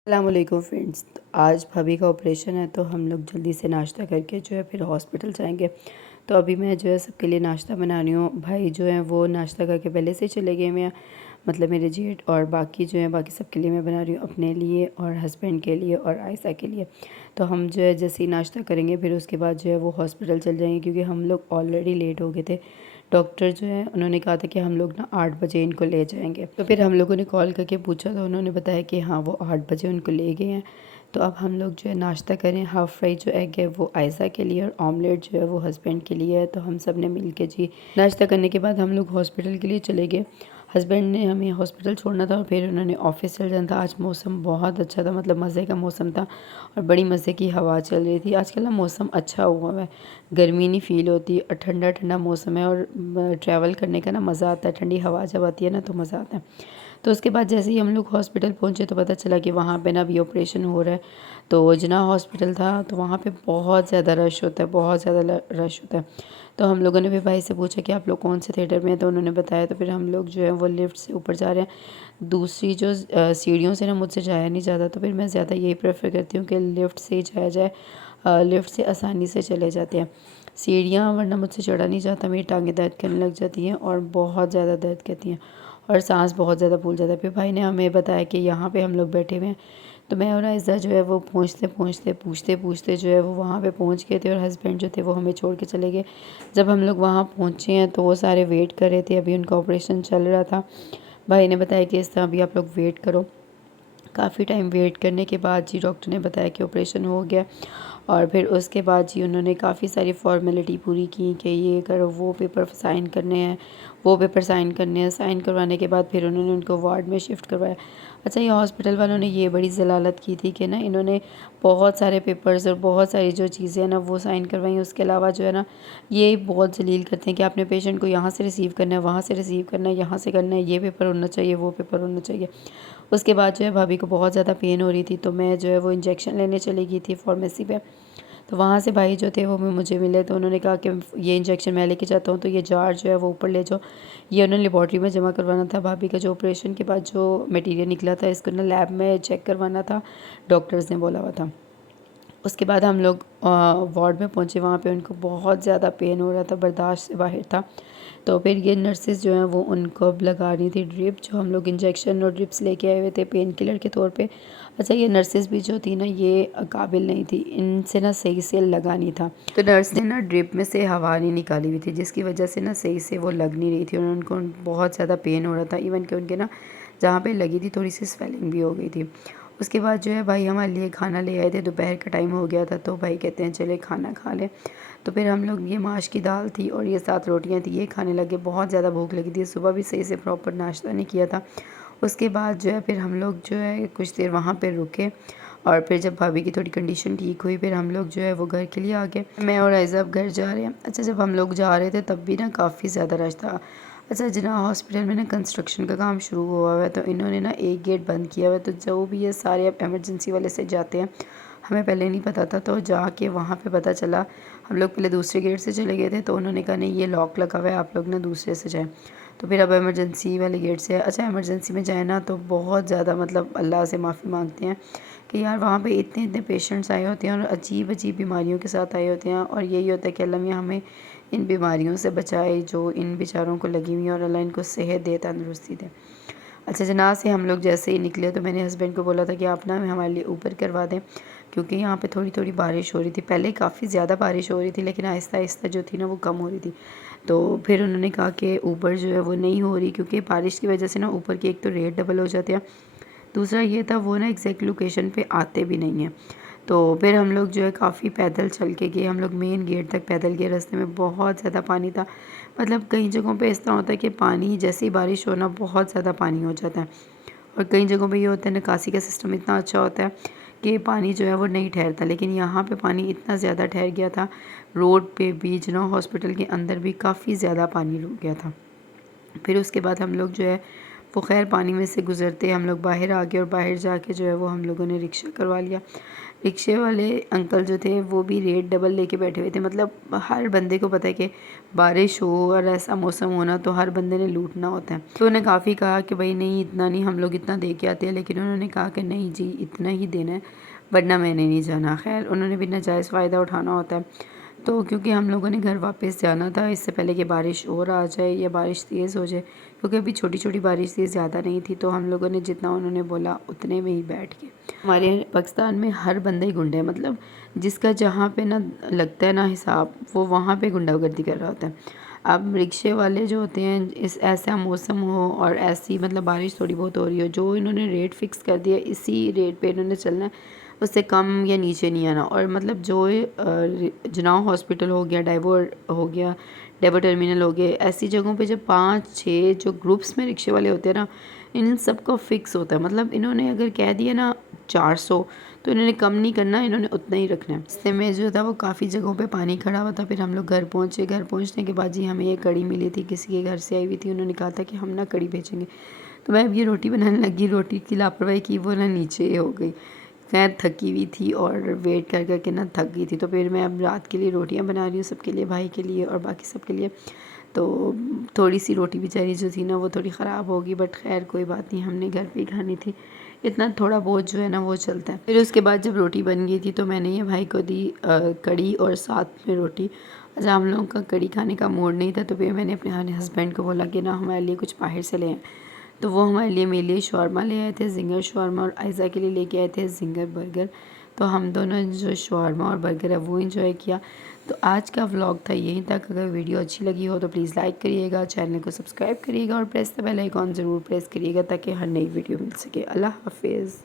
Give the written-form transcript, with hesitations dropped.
अस्सलामुअलैकुम फ्रेंड्स। तो आज भाभी का ऑपरेशन है तो हम लोग जल्दी से नाश्ता करके जो है फिर हॉस्पिटल जाएंगे। तो अभी मैं जो है सबके लिए नाश्ता बना रही हूँ। भाई जो है वो नाश्ता करके पहले से चले गए हुए हैं, मतलब मेरे जेठ, और बाकी जो है बाकी सबके लिए मैं बना रही हूँ, अपने लिए और हस्बैंड के लिए और आयशा के लिए। तो हम जो है जैसे ही नाश्ता करेंगे फिर उसके बाद जो है वो हॉस्पिटल चल जाएंगे, क्योंकि हम लोग ऑलरेडी लेट हो गए थे। डॉक्टर जो है उन्होंने कहा था कि हम लोग ना 8 बजे इनको ले जाएंगे। तो फिर हम लोगों ने कॉल करके पूछा तो उन्होंने बताया कि हाँ वो 8 बजे उनको ले गए हैं। तो अब हम लोग जो है नाश्ता करें। हाफ़ फ्राई जो एग है वो आयशा के लिए और ऑमलेट जो है वो हस्बैंड के लिए है। तो हम सब ने मिल के जी नाश्ता करने के बाद हम लोग हॉस्पिटल के लिए चले गए। हस्बैंड ने हमें हॉस्पिटल छोड़ना था और फिर उन्होंने ऑफिस चल जाना था। आज मौसम बहुत अच्छा था, मतलब मज़े का मौसम था और बड़ी मज़े की हवा चल रही थी। आजकल ना मौसम अच्छा हुआ है, गर्मी नहीं फ़ील होती और ठंडा ठंडा मौसम है और ट्रैवल करने का ना मज़ा आता है। ठंडी हवा जब आती है ना तो मज़ा आता है। तो उसके बाद जैसे ही हम लोग हॉस्पिटल पहुँचे तो पता चला कि वहाँ पे ना अभी ऑपरेशन हो रहा है। तो जिना हॉस्पिटल था तो वहाँ पे बहुत ज़्यादा रश होता है, बहुत ज़्यादा रश होता है। तो हम लोगों ने भी भाई से पूछा कि आप लोग कौन से थिएटर में हैं, तो उन्होंने बताया। तो फिर हम लोग जो है वो लिफ्ट से ऊपर जा रहे हैं। दूसरी जो सीढ़ियों से ना मुझसे जाया नहीं जाता, तो फिर मैं ज़्यादा यही प्रेफर करती हूँ कि लिफ्ट से ही जाया जाए। लिफ्ट से आसानी से चले जाते हैं। सीढ़ियाँ वरना मुझसे चढ़ा नहीं जाता, मेरी टांगें दर्द करने लग जाती हैं और बहुत ज़्यादा दर्द करती हैं और सांस बहुत ज़्यादा फूल जाता है। फिर भाई ने हमें बताया कि यहाँ पे हम लोग बैठे हुए हैं। तो मैं और आयशा जो है वो पहुँचते पहुँचते पूछते पूछते जो है वो वहाँ पे पहुँच गए थे और हस्बैंड जो थे वो हमें छोड़ के चले गए। जब हम लोग वहाँ पहुँचे हैं तो वो सारे वेट कर रहे थे, अभी उनका ऑपरेशन चल रहा था। भाई ने बताया कि इस तरह अभी आप लोग वेट करो। काफ़ी टाइम वेट करने के बाद जी डॉक्टर ने बताया कि ऑपरेशन हो गया। और फिर उसके बाद जी उन्होंने काफ़ी सारी फॉर्मेलिटी पूरी की कि ये करो, वो पेपर साइन करने हैं, वो पेपर साइन करने हैं। साइन करवाने के बाद फिर उन्होंने उनको वार्ड में शिफ्ट करवाया। अच्छा, ये हॉस्पिटल वालों ने ये बड़ी ज़लालत की थी कि ना इन्होंने बहुत सारे पेपर्स और बहुत सारी जो चीज़ें हैं ना वो साइन करवाई। उसके अलावा जो है ना ये बहुत जलील करते हैं कि आपने पेशेंट को यहाँ से रिसीव करना है, वहाँ से रिसीव करना है, यहाँ से करना है, ये पेपर होना चाहिए, वो पेपर होना चाहिए। उसके बाद जो है भाभी को बहुत ज़्यादा पेन हो रही थी, तो मैं जो है वो इंजेक्शन लेने चली गई थी फार्मेसी पे। तो वहाँ से भाई जो थे वो मुझे मिले, तो उन्होंने कहा कि ये इंजेक्शन मैं लेके जाता हूँ, तो ये जार जो है वो ऊपर ले जाओ। ये उन्होंने लेबॉर्ट्री में जमा करवाना था। भाभी का जो ऑपरेशन के बाद जो मटेरियल निकला था इसको ना लैब में चेक करवाना था, डॉक्टर्स ने बोला हुआ था। उसके बाद हम लोग वार्ड में पहुँचे। वहाँ पे उनको बहुत ज़्यादा पेन हो रहा था, बर्दाश्त से बाहर था। तो फिर ये नर्सेज़ जो हैं वो उनको अब लगा रही थी ड्रिप, जो हम लोग इंजेक्शन और ड्रिप्स लेके आए हुए थे पेन किलर के तौर पे। अच्छा, ये नर्सेज़ भी जो थी ना ये काबिल नहीं थी, इनसे ना सही से लगा नहीं था। तो नर्स ने ना ड्रिप में से हवा नहीं निकाली हुई थी, जिसकी वजह से ना सही से वो लग नहीं रही थी और उनको बहुत ज़्यादा पेन हो रहा था। इवन कि उनके ना जहाँ पे लगी थी थोड़ी सी स्वेलिंग भी हो गई थी। उसके बाद जो है भाई हमारे लिए खाना ले आए थे। दोपहर का टाइम हो गया था तो भाई कहते हैं चले खाना खा लें। तो फिर हम लोग, ये माश की दाल थी और ये 7 रोटियां थी, ये खाने लगे। बहुत ज़्यादा भूख लगी थी, सुबह भी सही से प्रॉपर नाश्ता नहीं किया था। उसके बाद जो है फिर हम लोग जो है कुछ देर वहाँ पे रुके और फिर जब भाभी की थोड़ी कंडीशन ठीक हुई फिर हम लोग जो है वो घर के लिए आ गए। मैं और आयशा अब घर जा रहे हैं। अच्छा, जब हम लोग जा रहे थे तब भी ना काफ़ी ज़्यादा रश था। अच्छा, जिना हॉस्पिटल में ना कंस्ट्रक्शन का काम शुरू हुआ हुआ है, तो इन्होंने ना एक गेट बंद किया हुआ है। तो जो भी ये सारे अब एमरजेंसी वाले से जाते हैं, हमें पहले नहीं पता था, तो जाके वहाँ पे पता चला। हम लोग पहले दूसरे गेट से चले गए थे तो उन्होंने कहा नहीं ये लॉक लगा हुआ है, आप लोग ना दूसरे से जाएं। तो फिर अब इमरजेंसी वाले गेट से। अच्छा, इमरजेंसी में जाए ना तो बहुत ज़्यादा, मतलब अल्लाह से माफ़ी मांगते हैं कि यार वहाँ पे इतने इतने पेशेंट्स आए होते हैं और अजीब अजीब बीमारियों के साथ आए होते हैं, और यही होता है कि अल्लाह मियां हमें इन बीमारियों से बचाए जो इन बेचारों को लगी हुई हैं, और अल्लाह इनको सेहत दे, तंदुरुस्ती दे। अच्छा, जनाब से हम लोग जैसे ही निकले तो मैंने हस्बैंड को बोला था कि आप ना हमारे लिए ऊबर करवा दें, क्योंकि यहाँ पे थोड़ी थोड़ी बारिश हो रही थी। पहले काफ़ी ज़्यादा बारिश हो रही थी लेकिन आहिस्ता आहिस्ता जो थी ना वो कम हो रही थी। तो फिर उन्होंने कहा कि ऊबर जो है वो नहीं हो रही, क्योंकि बारिश की वजह से ना ऊपर के एक तो रेट डबल हो जाते हैं, दूसरा ये था वो ना एग्जैक्ट लोकेशन पे आते भी नहीं हैं। तो फिर हम लोग जो है काफ़ी पैदल चल के गए। हम लोग मेन गेट तक पैदल गए। रास्ते में बहुत ज़्यादा पानी था, मतलब कई जगहों पे इस तरह होता है कि पानी जैसे ही बारिश हो ना बहुत ज़्यादा पानी हो जाता है, और कई जगहों पे ये होता है निकासी का सिस्टम इतना अच्छा होता है कि पानी जो है वो नहीं ठहरता, लेकिन यहाँ पे पानी इतना ज़्यादा ठहर गया था। रोड पे भी, जिना हॉस्पिटल के अंदर भी काफ़ी ज़्यादा पानी रुक गया था। फिर उसके बाद हम लोग जो है वो खैर पानी में से गुज़रते हम लोग बाहर आ गए और बाहर जाके जो है वो हम लोगों ने रिक्शा करवा लिया। रिक्शे वाले अंकल जो थे वो भी रेट डबल लेके बैठे हुए थे। मतलब हर बंदे को पता है कि बारिश हो और ऐसा मौसम होना तो हर बंदे ने लूटना होता है। तो उन्होंने काफ़ी कहा कि भाई नहीं इतना नहीं, हम लोग इतना दे के आते हैं, लेकिन उन्होंने कहा कि नहीं जी इतना ही देना है वरना मैंने नहीं जाना। खैर उन्होंने भी नाजायज़ फ़ायदा उठाना होता है। तो क्योंकि हम लोगों ने घर वापस जाना था इससे पहले कि बारिश और आ जाए या बारिश तेज़ हो जाए, क्योंकि अभी छोटी छोटी बारिश थी, ज़्यादा नहीं थी, तो हम लोगों ने जितना उन्होंने बोला उतने में ही बैठ गए। हमारे पाकिस्तान में हर बंदा ही गुंडा है। मतलब जिसका जहाँ पे ना लगता है ना हिसाब, वो वहाँ पे गुंडागर्दी कर रहा होता है। अब रिक्शे वाले जो होते हैं, इस ऐसा मौसम हो और ऐसी मतलब बारिश थोड़ी बहुत हो रही हो, जो इन्होंने रेट फ़िक्स कर दिया इसी रेट पे इन्होंने चलना है, उससे कम या नीचे नहीं आना। और मतलब जो जुनाव हॉस्पिटल हो गया, डाइवर हो गया, डाइवर टर्मिनल हो गया, ऐसी जगहों पे जब 5-6 जो ग्रुप्स में रिक्शे वाले होते हैं ना, इन सबका फ़िक्स होता है। मतलब इन्होंने अगर कह दिया ना 400 तो इन्होंने कम नहीं करना, इन्होंने उतना ही रखना है। रास्ते में जो था वो काफ़ी जगहों पे पानी खड़ा हुआ था। फिर हम लोग घर पहुँचे। घर पहुँचने के बाद जी हमें ये कड़ी मिली थी, किसी के घर से आई हुई थी, उन्होंने कहा था कि हम ना कड़ी भेजेंगे। तो मैं अब ये रोटी बनाने लगी, रोटी की लापरवाही की, वो ना नीचे हो गई। खैर थकी हुई थी और वेट कर कर के ना थक गई थी। तो फिर मैं अब रात के लिए रोटियां बना रही हूँ सबके लिए, भाई के लिए और बाकी सबके लिए। तो थोड़ी सी रोटी बेचारी जो थी ना वो थोड़ी ख़राब होगी, बट खैर कोई बात नहीं, हमने घर पे ही खानी थी, इतना थोड़ा बहुत जो है ना वो चलता है। फिर उसके बाद जब रोटी बन गई थी तो मैंने ये भाई को दी कड़ी और साथ में रोटी। अच्छा हम लोगों का कड़ी खाने का मूड नहीं था, तो फिर मैंने अपने हस्बैंड को बोला कि ना हमारे लिए कुछ बाहर से ले आएं। तो वो हमारे लिए, मेरे लिए शौरमा ले आए थे, जिंगर शौरमा, और आयज़ा के लिए लेके आए थे जिंगर बर्गर। तो हम दोनों जो शौरमा और बर्गर है वो इंजॉय किया। तो आज का व्लॉग था यहीं तक। अगर वीडियो अच्छी लगी हो तो प्लीज़ लाइक करिएगा, चैनल को सब्सक्राइब करिएगा और प्रेस द बेल आइकॉन ज़रूर प्रेस करिएगा ताकि हर नई वीडियो मिल सके। अल्लाह हाफिज़।